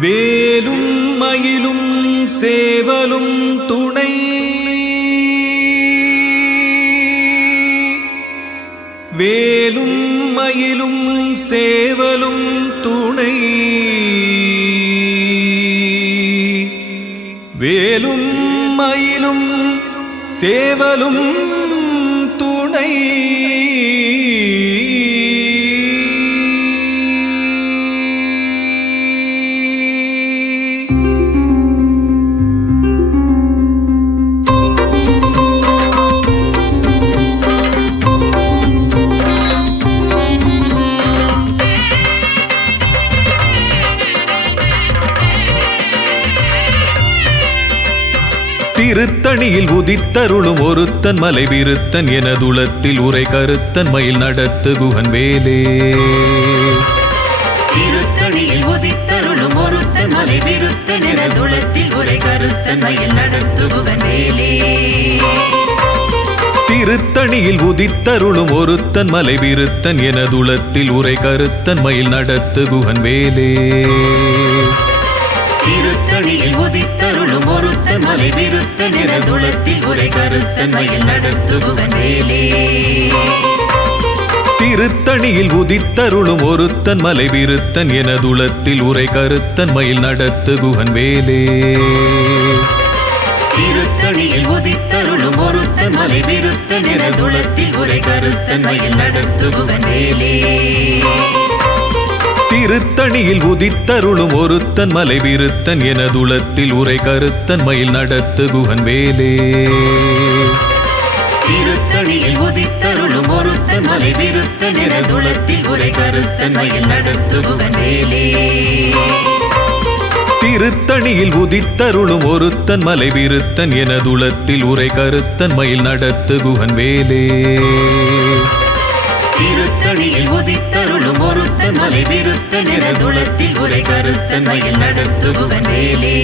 வேலும் மயிலும் சேவலும் துணை வேலும் மயிலும் சேவலும் துணை வேலும் மயிலும் சேவலும் துணை திருத்தணியில் உதித்தருளும் ஒருத்தன் மலை விருத்தன் எனதுளத்தில் உரை கருத்தன் மயில் நடத்து குகன் வேலே. திருத்தணியில் உதித்தருளும் ஒருத்தன் மலை விருத்தன் எனதுளத்தில் உரை கருத்தன் மயில் நடத்து குகன் வேலே. திருத்தணியில் உதித்தருளும் ஒருத்தன் மலை விருத்தன் எனதுளத்தில் உரை கருத்தன் மயில் நடத்து குகன் வேலே. திருத்தணியில் உதித்தருளும் ஒருத்தன் மலை விருத்தன் எனதுளத்தில் உரை கருத்தன் மயில் நடத்து குகன் வேலே. திருத்தணியில் உதித்தருளும் ஒருத்தன் மலை விருத்தன் எனதுளத்தில் உரை கருத்தன் மயில் நடத்து குகன் வேலே. திருத்தணியில் உதித்தருளும் ஒருத்தன் மலை விருத்தன் எனதுளத்தில் உரை கருத்தன் மயில் நடத்து குகன் வேலே. திருத்தணியில் உதித்தருளும் ஒருத்தன் மலை விருத்தன் எனதுளத்தில் உரை கருத்தன் மயில் நடத்து குகன் வேலே. திருத்தணியில் உதித்தருளும் ஒருத்தன் மலை விருத்தன் எனதுளத்தில் உரை கருத்தன் மயில் நடத்து குகன் வேலே. திருத்தணியில் உதித்தருளும் ஒருத்தன் மலை விருத்தன் எனதுளத்தில் உரை கருத்தன் மயில் நடத்து குகன் வேலே. திருத்தணியில் உதித்தருளும் ஒருத்தன் மலை விருத்தன் எனதுளத்தில் உரை கருத்தன் மயில் நடத்து குகன் வேலே.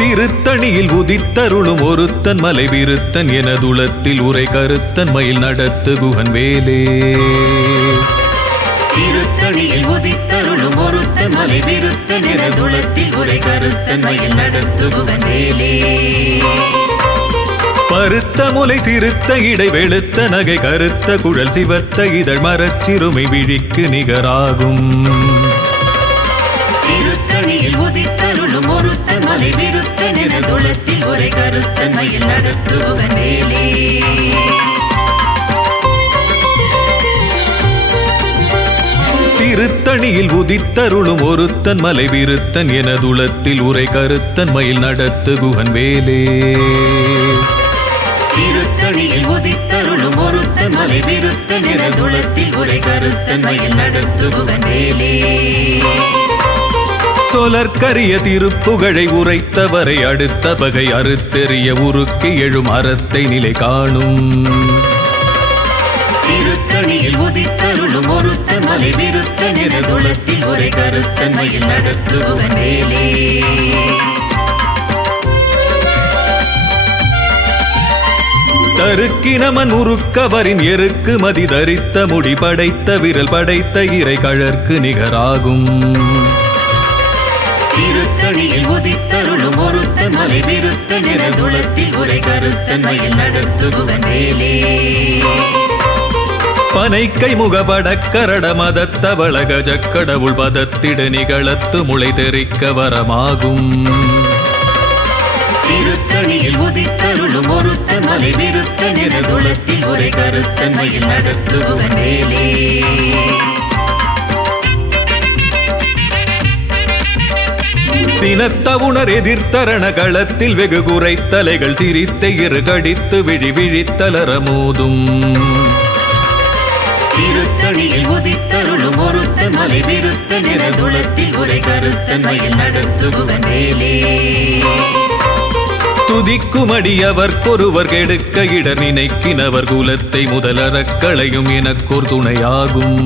திருத்தணியில் உதித்தருளும் ஒருத்தன் மலை விருத்தன் எனதுளத்தில் உரை கருத்தன் மயில் நடத்து குகன் வேலே. திருத்தணியில் உதித்தருளும் ஒருத்தன் மலை விருத்தன் எனதுளத்தில் உரை கருத்தன் மயில் நடத்து குகன் வேலே. பருத்த முலை சிறுத்த இடை வெளுத்த நகை கருத்த குழல் சிவத்த இதழ் மரச்சிறுமை விழிக்கு நிகராகும். திருத்தணியில் உதித்தருளும் ஒருத்தன் மலை விருத்தன் எனதுளத்தில் உரை கருத்தன் மயில் நடத்து குகன் வேலே. திருத்தணியில் உதித்தருளும் ஒருத்தன் மலை விருத்தன் எனதுளத்தில் உரை கருத்தன் மயில் நடத்து குகன் வேலே. திருத்தணியில் உதித்தருளும் ஒருத்தன் மலை விருத்தன் எனதுளத்தில் உரை கருத்தன் மயில் நடத்து குகன் வேலே. சொலற்கரிய திருப்புகழை உரைத்தவரை அடுத்த பகை அறுத்தெறிய உருக்கி எழும் அறத்தை நிலை காணும். திருத்தணியில் உதித்தருளும் ஒருத்தன் மலை விருத்தன் எனதுளத்தில் உரை கருத்தன் மயில் நடத்து குகன் வேலே. தருக்கினமன் உருக்கவரின் எருக்கு மதி தரித்த முடி படைத்த விரல் படைத்த இறை கழற்கு நிகராகும். திருத்தணியில் உதித்தருளும் ஒருத்தன் மலை விருத்தன் எனதுளத்தில் உரை கருத்தன் மயில் நடத்து குகன் வேலே. பனைக்கை முகபட கரட மதத்தவள கஜக்கடவுள் பதத்திட நிகழத்து முளை தெரிக்க வரமாகும். திருத்தணியில் உதித்தருளும் ஒருத்தன் மலை விருத்தன் எனதுளத்தில் உரை கருத்தன் மயில் நடத்து குகன் வேலே. சினத்த உணர் எதிர்த்தரண களத்தில் வெகு குறை தலைகள் சிரித்த இரு கடித்து விழி விழித்தலர மோதும். திருத்தணியில் உதித்தருளும் ஒருத்தன் மலை விருத்தன் எனதுளத்தில் உரை கருத்தன் மயில் நடத்து குகன் வேலே. துதிக்குமடியவர்க்கொருவர் கெடுக்க இடர் நினைக்கினவர் குலத்தை முதலறக்களையும் எனக்கோர் துணையாகும்.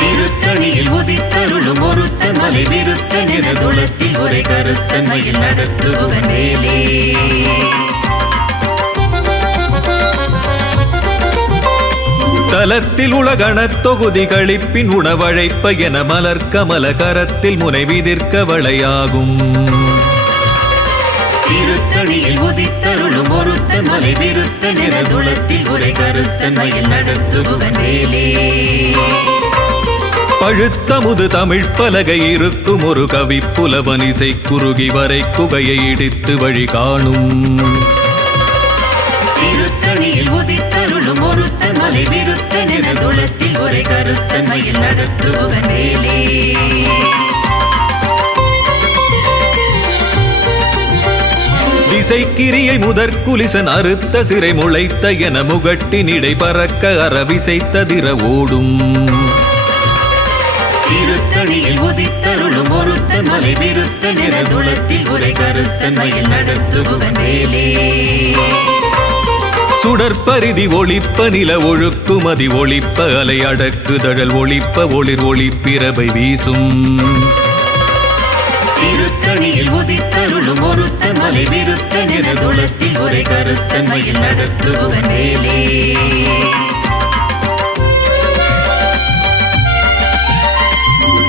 திருத்தணியில் உதித்தருளும் ஒருத்தன் மலை விருத்தன் எனதுளத்தில் உரை கருத்தன் மயில் நடத்து குகன் வேலே. தலத்தில் உலகணத் தொகுதி களிப்பின் உணவழைப்ப என மலர் கமல கரத்தில் முனை விதிர்க்க வளையாகும். திருத்தணியில் உதித்தருளும் ஒருத்தன் மலை விருத்தன் என துளத்தில் உரை கருத்தன் மயில் நடத்துபவன் வேலே. பழுத்தமுது தமிழ் பலகை இருக்கும் ஒரு கவி புலவன் இசை குறுகி வரை குகையை இடித்து வழி காணும். திருத்தணியில் உதித்தருளும் ஒருத்தன் மலை விருத்தன் என துளத்தில் உரை கருத்தன் மயில் நடத்துபவன் வேலே. திசைக்கிரியை முதற்குலிசன் அறுத்த சிறை முளைத்த என முகட்டினிடை பறக்க அறவிசைத்ததிர ஓடும். திருத்தணியில் உதித்தருளும் ஒருத்தன் மலை விருத்தன் என துளத்தில் உரை கருத்தன் மயில் நடத்துபவன் வேலே. சுடற்பரிதி ஒளிப்ப நில ஒழுக்குமதி ஒளிப்ப அலை அடக்குதழல் ஒளிப்ப ஒளிர் ஒளிப்பிரபை வீசும். திருத்தணியில் உதித்தருளும் ஒருத்தன் மலை விருத்தன் என துளத்தில் உரை கருத்தன் மயில் நடத்துபவன் வேலே.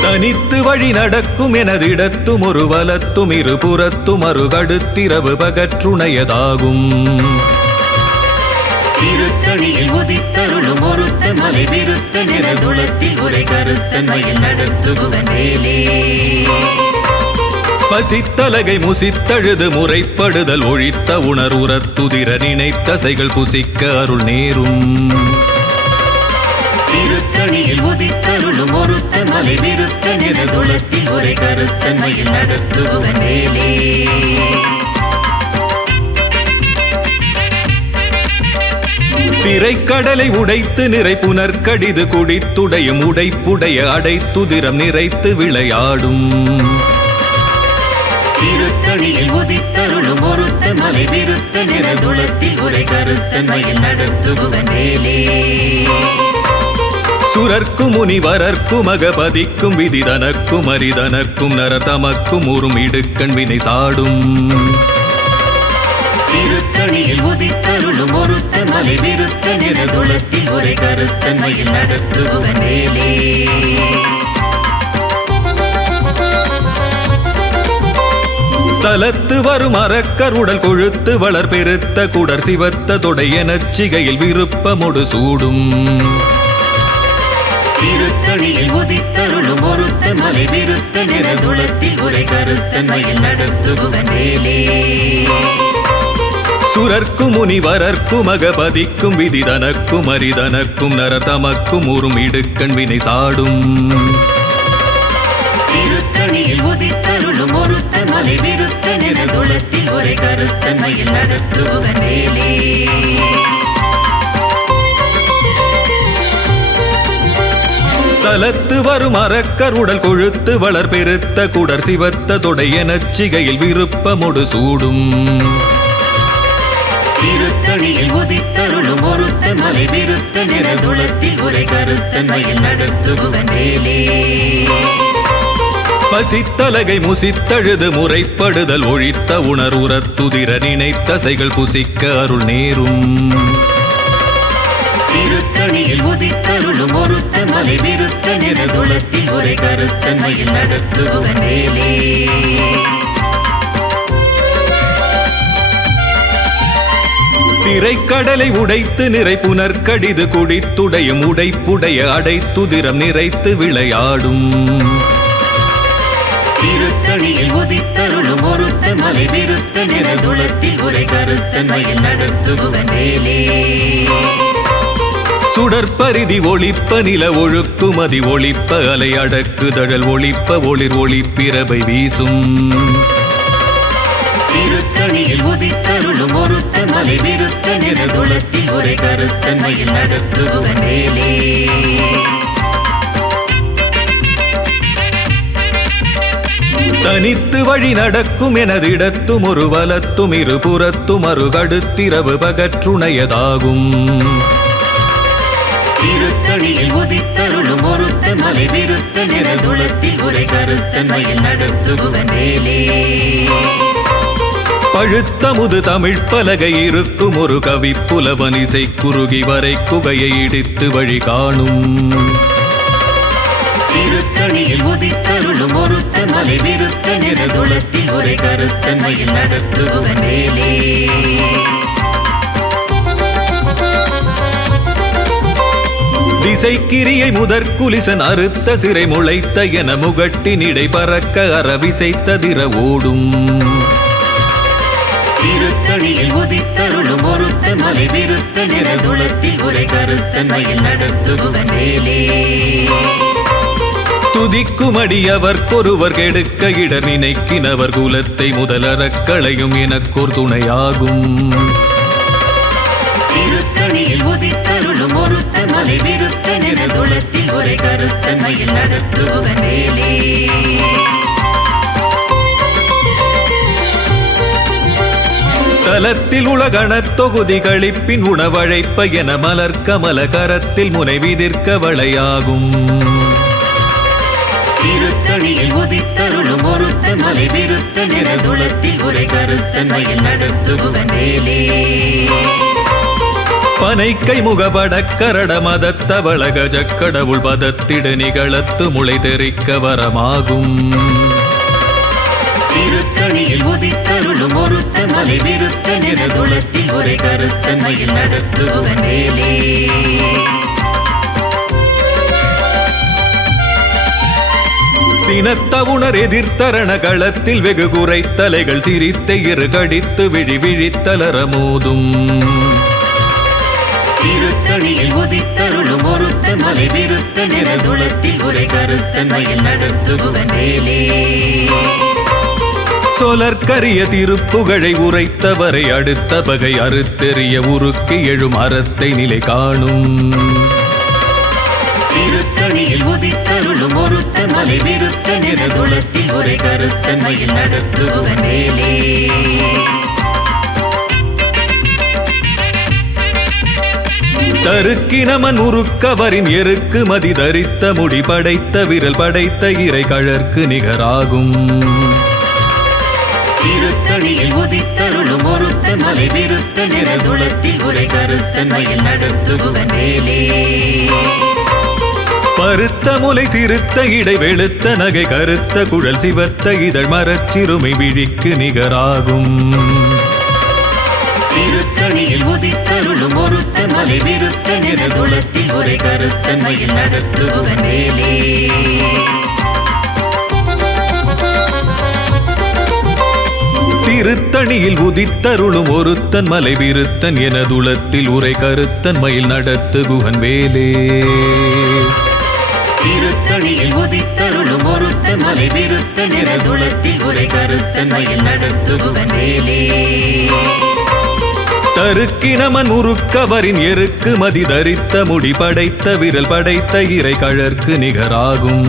தனித்து வழி நடக்கும் எனதிடத்தும் ஒரு வலத்தும் இருபுறத்தும் அருகடுத்திரவு பகற்றுணையதாகும். திருத்தணியில் உதித்தருளும் ஒருத்தன் மலை விருத்தன் என துளத்தில் உரை கருத்தன் மயில் நடத்துபவன் வேலே. பசித்தலகை முசித்தழுது முறைப்படுதல் ஒழித்த உணர்வுறத்துதிர நினைத்தசைகள் புசிக்க அருள் நேரும். திருத்தணியில் உதித்தருளும் ஒருத்தன் மலை விருத்தன் என துளத்தில் உரை கருத்தன் மயில் நடத்துபவன் வேலே. திரைக்கடலை உடைத்து நிறை புனர்கடிது குடித்துடையும் உடைப்புடைய அடைத்துதிரம் நிறைத்து விளையாடும். திருத்தணியில் உதித்தருளும் ஒருத்தன் மலை விருத்தன் என துளத்தில் உரை கருத்தன் மயில் நடத்துபவன் வேலே. சுரர்க்கும் முனிவரர்க்கும் மகபதிக்கும் விதிதனக்கும் அரிதனக்கும் நரதமக்கும் உறும் இடுக்கண் வினை சாடும். திருத்தணியில் உதித்தருளும் ஒருத்தன் மலை விருத்தன் என துளத்தில் உரை கருத்தன் மயில் நடத்துபவன் வேலே. சலத்து வரும் அறக்கருடல் கொழுத்து வளர் பெருத்த குடர் சிவத்த தொடையெனச் சிகையில் விருப்பமொடு சூடும். திருத்தணியில் உதித்தருளும் ஒருத்தன் மலை விருத்தன் என துளத்தில் உரை கருத்தன் மயில் நடத்துபவன் வேலே. சுரர்க்கும் முனிவரர்க்கும் மகபதிக்கும் விதிதனக்கும் அரிதனக்கும் நரதமக்கும் உறும் இடுக்கண் வினை சாடும். திருத்தணியில் உதித்தருளும் ஒருத்தன் மலை விருத்தன் என துளத்தில் உரை கருத்தன் மயில் நடத்துபவன் வேலே. சலத்து வரும் அறக்கருடல் கொழுத்து வளர் பெருத்த குடர் சிவத்த தொடையெனச் சிகையில் விருப்பமொடு சூடும். திருத்தணியில் உதித்தருளும் ஒருத்தன் மலை விருத்தன் என துளத்தில் உரை கருத்தன் மயில் நடத்துபவன் வேலே. பசித்தலகை முசித்தழுது முறைப்படுதல் ஒழித்த உணர்வுறத்துதிர நினைத்தசைகள் புசிக்க அருள் நேரும். திருத்தணியில் உதித்தருளும் ஒருத்தன் மலை விருத்தன் என துளத்தில் உரை கருத்தன் மயில் நடத்துபவன் வேலே. திரைக்கடலை உடைத்து நிறை புனர்கடிது குடித்துடையும் உடைப்புடைய அடைத்துதிரம் நிறைத்து விளையாடும். திருத்தணியில் உதித்தருளும் ஒருத்தன் மலை விருத்தன் என துளத்தில் உரை கருத்தன் மயில் நடத்துபவன் வேலே. சுடற்பரிதி ஒளிப்ப நில ஒழுக்குமதி ஒளிப்ப அலை அடக்குதழல் ஒளிப்ப ஒளிர் ஒளிப்பிரபை வீசும். திருத்தணியில் உதித்தருளும் ஒருத்தன் மலை விருத்தன் என துளத்தில் உரை கருத்தன் மயில் நடத்துபவன் வேலே. தனித்து வழி நடக்கும் எனதிடத்தும் ஒரு வலத்தும் இருபுறத்தும் அருகடுத்திரவு பகற்றுணையதாகும். திருத்தணியில் உதித்தருளும் ஒருத்தன் மலை விருத்தன் என துளத்தில் உரை கருத்தன் மயில் நடத்துபவன் வேலே. பழுத்தமுது தமிழ் பலகை இருக்கும் ஒரு கவி புலவன் இசை குறுகி வரை குகையை இடித்து வழி காணும். திருத்தணியில் உதித்தருளும் ஒருத்தன் மலை விருத்தன் எனதுளத்தில் உரை கருத்தன் மயில் நடத்துபவன் வேலே. திசைக்கிரியை முதற்குலிசன் அறுத்த சிறை முளைத்த என முகட்டினிடை பறக்க அறவிசைத்ததிர ஓடும். திருத்தணியில் உதித்தருளும் ஒருத்தன் மலை விருத்தன் எனதுளத்தில் உரை கருத்தன் மயில் நடத்துபவன் வேலே. துதிக்குமடியவர்க்கொருவர் கெடுக்க இடர் நினைக்கினவர் குலத்தை முதலறக் களையும் எனக்கோர் துணையாகும். திருத்தணியில் உதித்தருளும் ஒருத்தன் மலை விருத்தன் எனதுளத்தில் உரை கருத்தன் மயில் நடத்துபவன் வேலே. தலத்தில் உலகணத் தொகுதி களிப்பின் உணவழைப்ப என மலர் கமல கரத்தில் முனைவிதிர்க்க வளையாகும். திருத்தணியில் உதித்தருளும் ஒருத்தன் மலை விருத்தன் எனதுளத்தில் உரை கருத்தன் மயில் நடத்துபவன் வேலே. பனைக்கை முகபடக் கரட மதத்தவள கஜக் கடவுள் பதத்திட நிகழத்து முளை தெரிக்க வரமாகும். திருத்தணியில் உதித்தருளும் ஒருத்தன் மலை விருத்தன் எனதுளத்தில் உரை கருத்தன் மயில் நடத்துபவன் வேலே. சினத்தவுணர் எதிர்த்தரண களத்தில் வெகு குறை தலைகள் சிரித்த இரு கடித்து விழி விழித்தலர மோதும். திருத்தணியில் உதித்தருளும் ஒருத்தன் மலை விருத்தன் எனதுளத்தில் உரை கருத்தன் மயில் நடத்துபவன் வேலே. சொலற்கரிய திருப்புகழை உரைத்தவரை அடுத்த பகை அறுத்தெறிய உருக்கி எழும் அறத்தை நிலை காணும். திருத்தணியில் உதித்தருளும் ஒருத்தன் மலை விருத்தன் எனதுளத்தில் உரை கருத்தன் மயில் நடத்துபவன் வேலே. தருக்கினமன் உருக்கவரின் எருக்கு மதி தரித்த முடி படைத்த விரல் படைத்த இறை கழற்கு நிகராகும். திருத்தணியில் உதித்தருளும் ஒருத்தன் மலை விருத்தன் எனதுளத்தில் உரை கருத்தன் மயில் நடத்துபவன் வேலே. பருத்த முலை சிறுத்த இடை வெளுத்த நகை கருத்த குழல் சிவத்த இதழ் மரச்சிறுமை விழிக்கு நிகராகும். திருத்தணியில் உதித்தருளும் ஒருத்தன் மலை விருத்தன் எனதுளத்தில் உரை கருத்தன் மயில் நடத்துபவன் வேலே. திருத்தணியில் உதித்தருளும் ஒருத்தன் மலை விருத்தன் எனதுளத்தில் உரை கருத்தன் மயில் நடத்து குகன் வேலே. திருத்தணியில் உதித்தருளும் ஒருத்தன் மலை விருத்தன் எனதுளத்தில் உரை கருத்தன் மயில் நடத்துபவன் வேலே. தருக்கினமன் உருக்கவரின் எருக்கு மதி தரித்த முடி படைத்த விரல் படைத்த இறை கழற்கு நிகராகும்.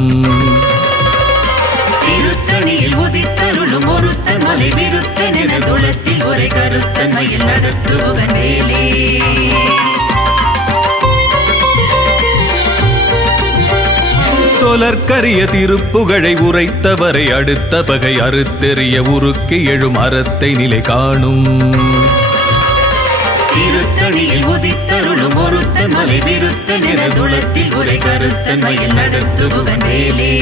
திருத்தணியில் உதித்தருளும் ஒருத்தன் மலை விருத்தன் எனதுளத்தில் உரை கருத்தன் மயில் நடத்துபவன் வேலே. சொலற்கரிய திருப்புகழை உரைத்தவரை அடுத்த பகை அறுத்தெறிய உருக்கி எழும் அறத்தை நிலை காணும். திருத்தணியில் உதித்தருளும் ஒருத்தன் மலை விருத்தன் எனதுளத்தில் உரை கருத்தன் மயில் நடத்துபவன் வேலே.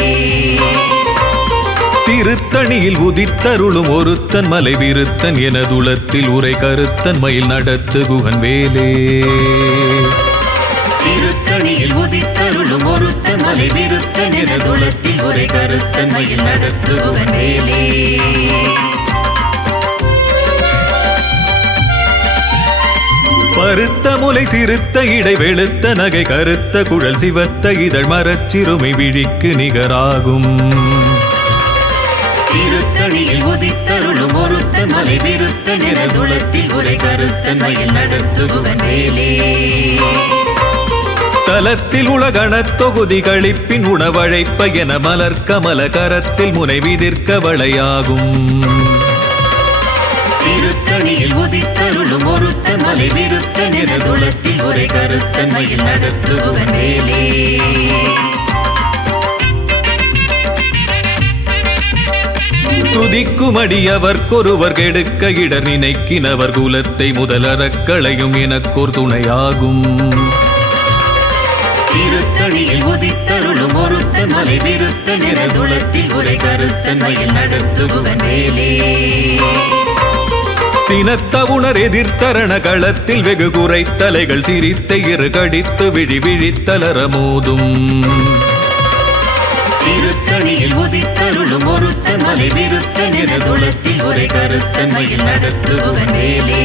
திருத்தணியில் உதித்தருளும் ஒருத்தன் மலை விருத்தன் எனதுளத்தில் உரை கருத்தன் மயில் நடத்து குகன் வேலே. திருத்தணியில் உதித்தருளும் ஒருத்தன் மலை விருத்தன் எனதுளத்தில் உரை கருத்தன் மயில் நடத்துபவன் வேலே. பருத்த முலை சிறுத்த இடை வெளுத்த நகை கருத்த குழல் சிவத்த இதழ் மரச்சிறுமை விழிக்கு நிகராகும். திருத்தணியில் உதித்தருளும் ஒருத்தன் மலை விருத்தன் எனதுளத்தில் உரை கருத்தன் மயில் நடத்துபவன் வேலே. தலத்தில் உலகணத் தொகுதி களிப்பின் உணவழைப்ப என மலர் கமல கரத்தில் முனைவிதிர்க்க வளையாகும். திருத்தணியில் உதித்தருளும் ஒருத்தன் மலை விருத்தன் எனதுளத்தில் உரை கருத்தன் மயில் நடத்துபவன் வேலே. துதிக்கு நினைக்கும் அடியவர்க்கொருவர் கெடுக்க இடர் நினைக்கினவர் குலத்தை முதலறக்களையும் எனக்கோர் துணையாகும். திருத்தணியில் உதித்தருளும் ஒருத்தன் மலை விருத்தன் என துளத்தில் உரை கருத்தன் மயில் நடத்துபவன் வேலே. சினத்தவுணர் எதிர்த்தரண களத்தில் வெகு குறைத்தலைகள் சிரித்த இரு கடித்து விழி விழித்தலர மோதும். திருத்தணியில் உதித்தருளும் ஒருத்தன் மலை விருத்தன் என துளத்தில் உரை கருத்தன் மயில் நடத்துபவன் வேலே.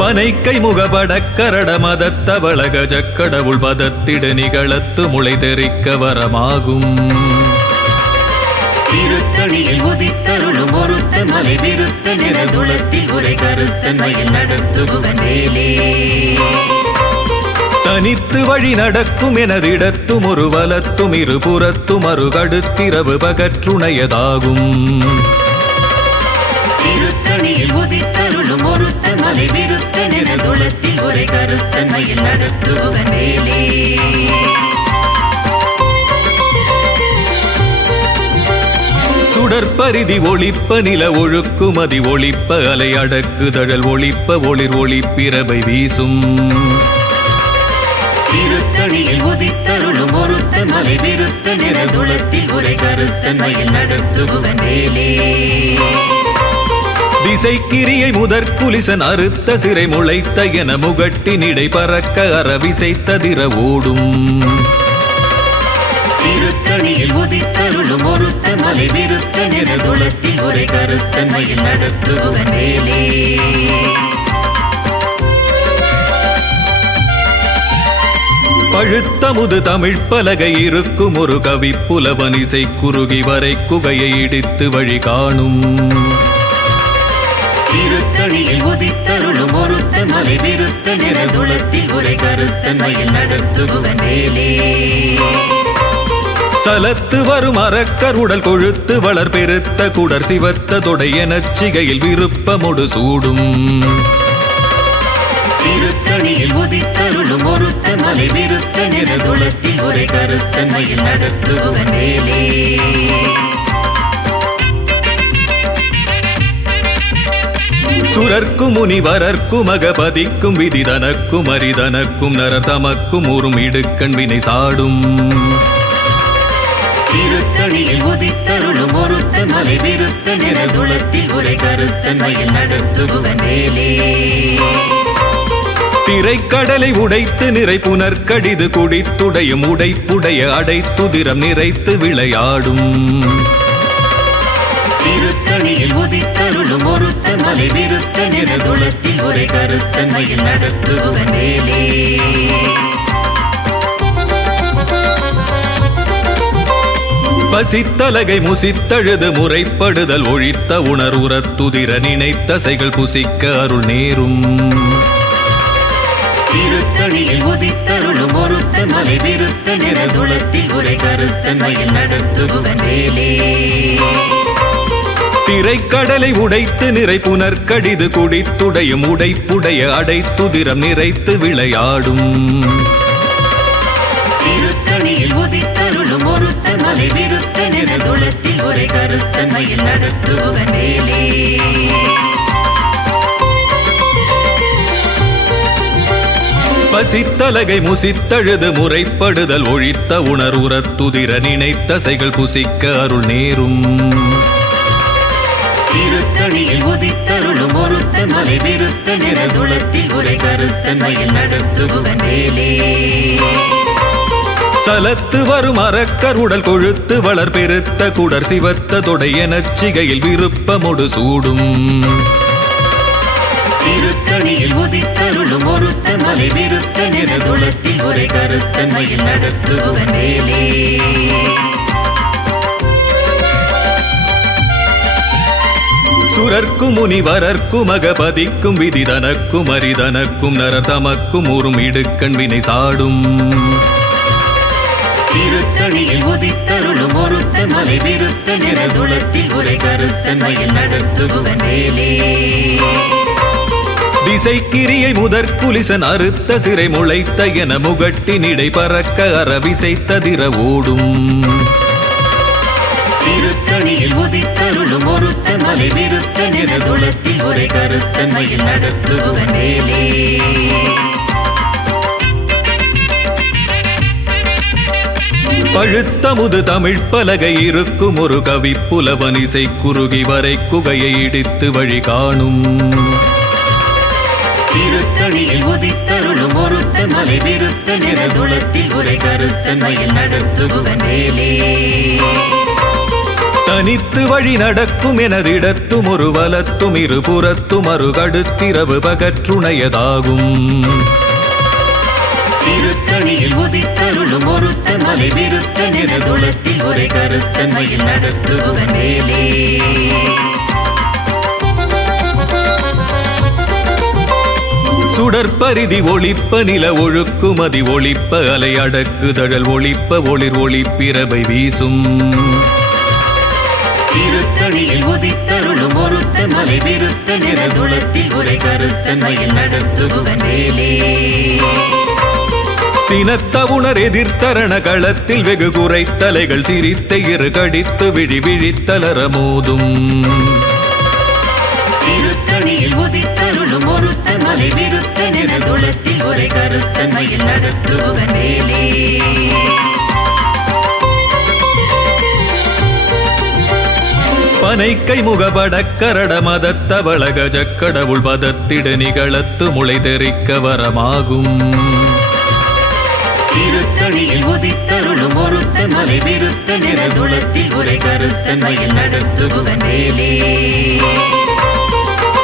பனைக்கை முகபடக் கரட மதத்தவள கஜக்கடவுள் பதத்திடு நிகழத்து முளை தெரிக்க வரமாகும். திருத்தணியில் உதித்தருளும் ஒருத்தன் மலை விருத்தன் என துளத்தில் உரை கருத்தன் மயில் நடத்துபவன் வேலே. தனித்து வழி நடக்கும் எனதிடத்தும் ஒரு வலத்தும் இருபுறத்தும் அருகடுத்திரவு பகற்றுணையதாகும். திருத்தணியில் உதித்தருளும் ஒருத்தன் மலை விருத்தன் என துளத்தில் உரை கருத்தன் மயில் நடத்துபவன் வேலே. சுடற்பரிதி ஒளிப்ப நில ஒழுக்குமதி ஒளிப்ப அலை அடக்குதழல் ஒளிப்ப ஒளிர் ஒளிப்பிரபை வீசும். திருத்தணியில் உதித்தருளும் ஒருத்தன் மலை விருத்தன் என துளத்தில் உரை கருத்தன் மயில் நடத்துபவன் வேலே. திசைக்கிரியை முதற்குலிசன் அறுத்த சிறை முளைத்த என முகட்டினிடை பறக்க அறவிசைத்ததிர ஓடும். திருத்தணியில் உதித்தருளும் ஒருத்தன் மலை விருத்தன் என துளத்தில் உரை கருத்தன் மயில் நடத்துபவன் வேலே. பழுத்தமுது தமிழ் பலகை இருக்கும் ஒரு கவி புலவன் இசை குறுகி வரை குகையை இடித்து வழி காணும். திருத்தணியில் உதித்தருளும் ஒருத்தன் மலை விருத்தன் என துளத்தில் உரை கருத்தன் மயில் நடத்துபவன் வேலே. சலத்து வரும் அறக்கருடல் கொழுத்து வளர் பெருத்த குடர் சிவத்த தொடை எனச் சிகையில் விருப்பமொடு சூடும். திருத்தணியில் உதித்தருளும் ஒருத்தன் மலை விருத்தன் என துளத்தில் உரை கருத்தன் மயில் நடத்துபவன் வேலே. சுரர்க்கும் முனிவரர்க்கும் அகபதிக்கும் விதிதனக்கும் அரிதனக்கும் நரதமக்கும் ஊரும் இடுக்கண் வினை சாடும். திருத்தணியில் உதித்தருளும் ஒருத்தன் மலை விருத்தன் என துளத்தில் உரை கருத்தன் மயில் நடத்துபவன் வேலே. திரைக்கடலை உடைத்து நிறை புனர்கடிது குடித்துடையும் உடைப்புடைய அடைத்துதிரம் நிறைத்து விளையாடும். திருத்தணியில் உதித்தருளும் ஒருத்தன் மலை விருத்தன் என துளத்தில் உரை கருத்தன் மயில் நடத்துபவன் வேலே. பசித்தலகை முசித்தழுது முறைப்படுதல் ஒழித்த உணர்வுறத்துதிர நினைத்தசைகள் புசிக்க அருள் நேரும். திருத்தணியில் உதித்தருளும் ஒருத்தன் மலை விருத்தன் என துளத்தில் உரை கருத்தன் மயில் நடத்துபவன் வேலே. திரைக்கடலை உடைத்து நிறை புனர்கடிது குடித்துடையும் உடைப்புடைய அடைத்துதிரம் நிறைத்து விளையாடும். திருத்தணியில் உதித்தருளும் ஒருத்தன் மலை விருத்தன் என துளத்தில் உரை கருத்தன் மயில் நடத்துபவன் வேலே. பசித்தலகை முசித்தழுது முறைப்படுதல் ஒழித்த உணர்வுறத்துதிர நினைத்தசைகள் புசிக்க அருள் நேரும். திருத்தணியில் உதித்தருளும் ஒருத்தன் மலை விருத்தன் என துளத்தில் உரை கருத்தன் மயில் நடத்துபவன் வேலே. சலத்து வரும் அறக்கருடல் கொழுத்து வளர் பெருத்த குடர் சிவத்த தொடை எனச் சிகையில் விருப்பமொடு சூடும். திருத்தணியில் உதித்தருளும் ஒருத்தன் மலை விருத்தன் என துளத்தில் உரை கருத்தன் மயில் நடத்துபவன் வேலே. சுரர்க்கும் முனிவரர்க்கும் அகபதிக்கும் விதிதனக்கும் அரிதனக்கும் நரதமக்கும் ஊரும் இடுக்கண் வினை சாடும். திருத்தணியில் உதித்தருளும் ஒருத்தன் மலை விருத்தன் என துளத்தில் உரை கருத்தன் மயில் நடத்துபவன் வேலே. திசைக்கிரியை முதற்குலிசன் அறுத்த சிறை முளைத்த என முகட்டினிடை பறக்க அறவிசைத்ததிர ஓடும் திருத்தணியில் உதித்தருளும் ஒருத்தன் மலை விருத்தன் என துளத்தில் உரை கருத்தன்மையில் நடத்துபவன் வேலே பழுத்தமுது தமிழ் பலகை இருக்கும் ஒரு கவி புலவன் இசை குறுகி வரை குகையை இடித்து வழி காணும் திருத்தணியில் உதித்தருளும் ஒருத்தன் மலை விருத்தன் என துளத்தில் உரை கருத்தன்மையில் நடத்துபவன் வேலே தனித்து வழி நடக்கும் எனதிடத்தும் ஒரு வலத்தும் இருபுறத்தும் அருகடுத்திரவு பகற்றுணையதாகும் திருத்தணியில் உதித்தருளும் ஒருத்தன் மலை விருத்தன் என துளத்தில் உரை கருத்தன்மையில் நடத்துபவன் வேலே சுடற்பரிதி ஒளிப்ப நில ஒழுக்குமதி ஒளிப்ப அலை அடக்குதழல் ஒளிப்ப ஒளிர் ஒளிப்பிரபை வீசும் திருத்தணியில் உதித்தருளும் ஒருத்தன் மலை விருத்தன் என துளத்தில் உரை கருத்தன்மையில் நடத்துபவன் வேலே சினத்த உணர் எதிர்த்தரண களத்தில் வெகு குறை தலைகள் சிரித்த இரு கடித்து விழி விழித்தலர மோதும் திருத்தணியில் உதித்தருளும் ஒருத்தன் மலை விருத்தன் என துளத்தில் உரை கருத்தன்மையில் நடத்துபவன் வேலே பனைக்கை முகபட கரட மதத்தவள கஜக்கடவுள் பதத்திட நிகழத்து முளை தெரிக்க வரமாகும் திருத்தணியில் உதித்தருளும் ஒருத்தன் மலை விருத்தன் என துளத்தில் உரை கருத்தன்மையில் நடத்துபவன் வேலே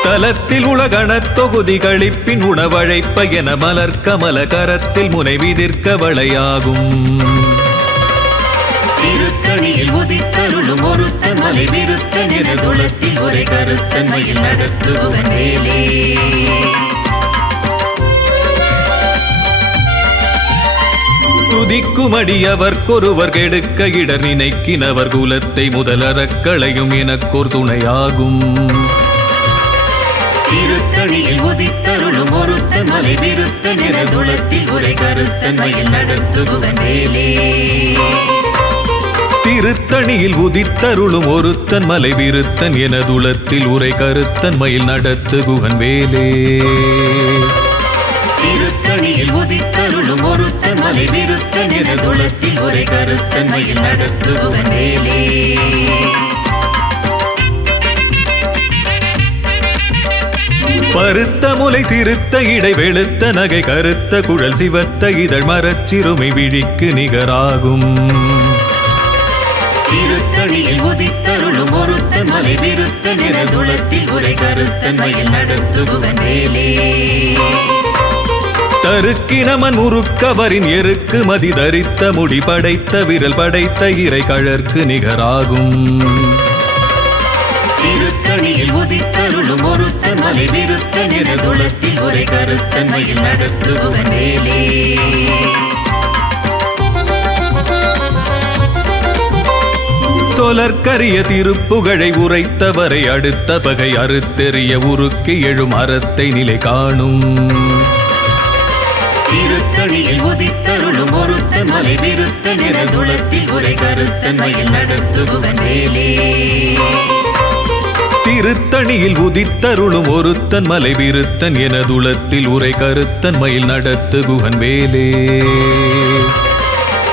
தலத்தில் உலகணத் தொகுதி கழிப்பின் உணவழைப்ப என மலர் கமல கரத்தில் முனை விதிர்க்க வளையாகும் திருத்தணியில் உதித்தருளும் ஒருத்தன் மலை விருத்தன் என துளத்தில் உரை கருத்தன்மையில் நடத்துபவன் வேலே துதிக்குமடியவர்க்கொருவர் கெடுக்க இடர் நினைக்கினவர் குலத்தை முதலறக்களையும் எனக்கோர் துணையாகும் திருத்தணியில் உதித்தருளும் ஒருத்தன் மலை விருத்தன் என துளத்தில் உரை கருத்தன்மையில் நடத்துபவன் வேலே திருத்தணியில் உதித்தருளும் ஒருத்தன் மலை விருத்தன் என துளத்தில் உரை கருத்தன்மையில் நடத்துகுகன் வேலே திருத்தணியில் உதித்தருளும் ஒருத்தன் மலை விருத்தன் என துளத்தில் உரை கருத்தன்மையில் நடத்துபவன் வேலே பருத்த முலை சிறுத்த இடை வெளுத்த நகை கருத்த குழல் சிவத்த இதழ் மரச்சிறுமை விழிக்கு நிகராகும் திருத்தணியில் உதித்தருளும் ஒருத்தன் மலை விருத்தன் என துளத்தில் உரை கருத்தன்மையில் நடத்துபவன் வேலே தருக்கினமன் முறுக்கவரின் எருக்கு மதி தரித்த முடி படைத்த விரல் படைத்த இறை கழற்கு நிகராகும் திருத்தணியில் உதித்தருளும் ஒருத்தன் மலை விருத்தன் என துளத்தில் உரை கருத்தன்மையில் நடத்துபவன் வேலே சொலற்கரிய திருப்புகழை உரைத்தவரை அடுத்த பகை அறுத்தெறிய உருக்கி எழும் அறத்தை நிலை காணும் திருத்தணியில் உதித்தருளும் ஒருத்தன் மலை விருத்தன் என துளத்தில் உரை கருத்தன்மையில் நடத்துபவன் வேலே திருத்தணியில் உதித்தருளும் ஒருத்தன் மலை விருத்தன் என துளத்தில் உரை கருத்தன்மையில் நடத்துகுகன் வேலே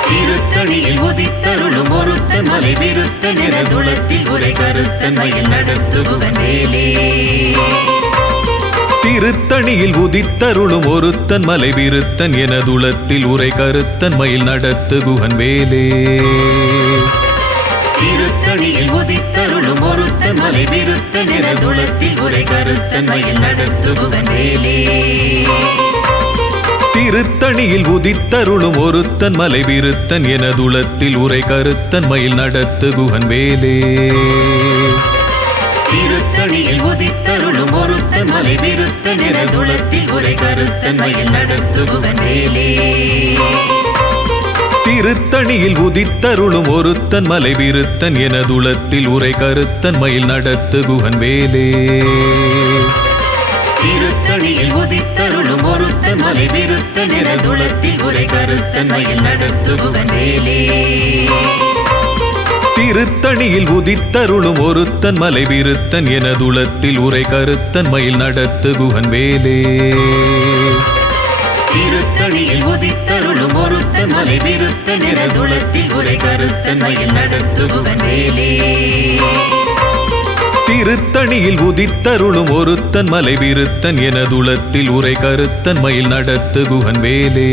திருத்தணியில் உதித்தருளும் ஒருத்தன் மலை விருத்தன் என துளத்தில் உரை கருத்தன்மையில் நடத்துபவன் வேலே திருத்தணியில் உதித்தருளும் ஒருத்தன் மலை விருத்தன் என துளத்தில் உரை கருத்தன்மையில் நடத்துகுகன் வேலே திருத்தணியில் உதித்தருளும் ஒருத்தன் மலை விருத்தன் என துளத்தில் உரை கருத்தன்மையில் நடத்துபவன் வேலே திருத்தணியில் உதித்தருளும் ஒருத்தன் மலை விருத்தன் என துளத்தில் உரை கருத்தன்மையில் நடத்துகுகன் வேலே திருத்தணியில் உதித்தருளும் ஒருத்தன் மலை விருத்தன் என துளத்தில் உரை கருத்தன்மையில் நடத்துபவன் வேலே திருத்தணியில் உதித்தருளும் ஒருத்தன் மலை விருத்தன் என துளத்தில் உரை கருத்தன்மையில் நடத்துகுகன் வேலே திருத்தணியில் உதித்தருளும் ஒருத்தன் மலை விருத்தன் என துளத்தில் உரை கருத்தன் மயில் நடத்துபவன் வேலே திருத்தணியில் உதித்தருளும் ஒருத்தன் மலை விருத்தன் என துளத்தில் உரை கருத்தன் மயில் நடத்துகுகன் வேலே திருத்தணியில் உதித்தருளும் ஒருத்தன் மலை விருத்தன் என துளத்தில் உரை கருத்தன் மயில் நடத்துபவன் வேலே திருத்தணியில் உதித்தருளும் ஒருத்தன் மலை விருத்தன் என துளத்தில் உரை கருத்தன் மயில் நடத்துகுகன் வேலே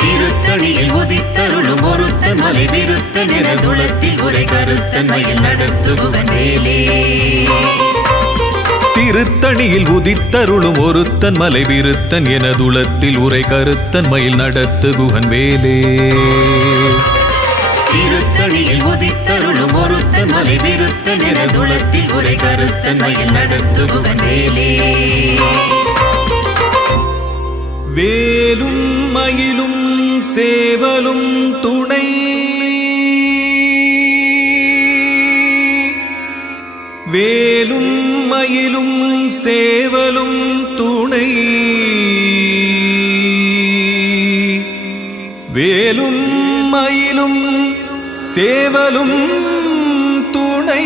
திருத்தணியில் உதித்தருளும் ஒருத்தன் மலை விருத்தன் என துளத்தில் உரை கருத்தன் மயில் நடத்துபவன் வேலே திருத்தணியில் உதித்தருளும் ஒருத்தன் மலை விருத்தன் என துளத்தில் உரை கருத்தன் மயில் நடத்துகுகன் வேலே திருத்தணியில் உதித்தருளும் ஒருத்தன் மலை விருத்தன் என துளத்தில் உரை கருத்தன் மயில் நடத்துபவன் வேலே வேலும் மயிலும் சேவலும் துணை வேலும் மயிலும் சேவலும் துணை வேலும் மயிலும் சேவலும் துணை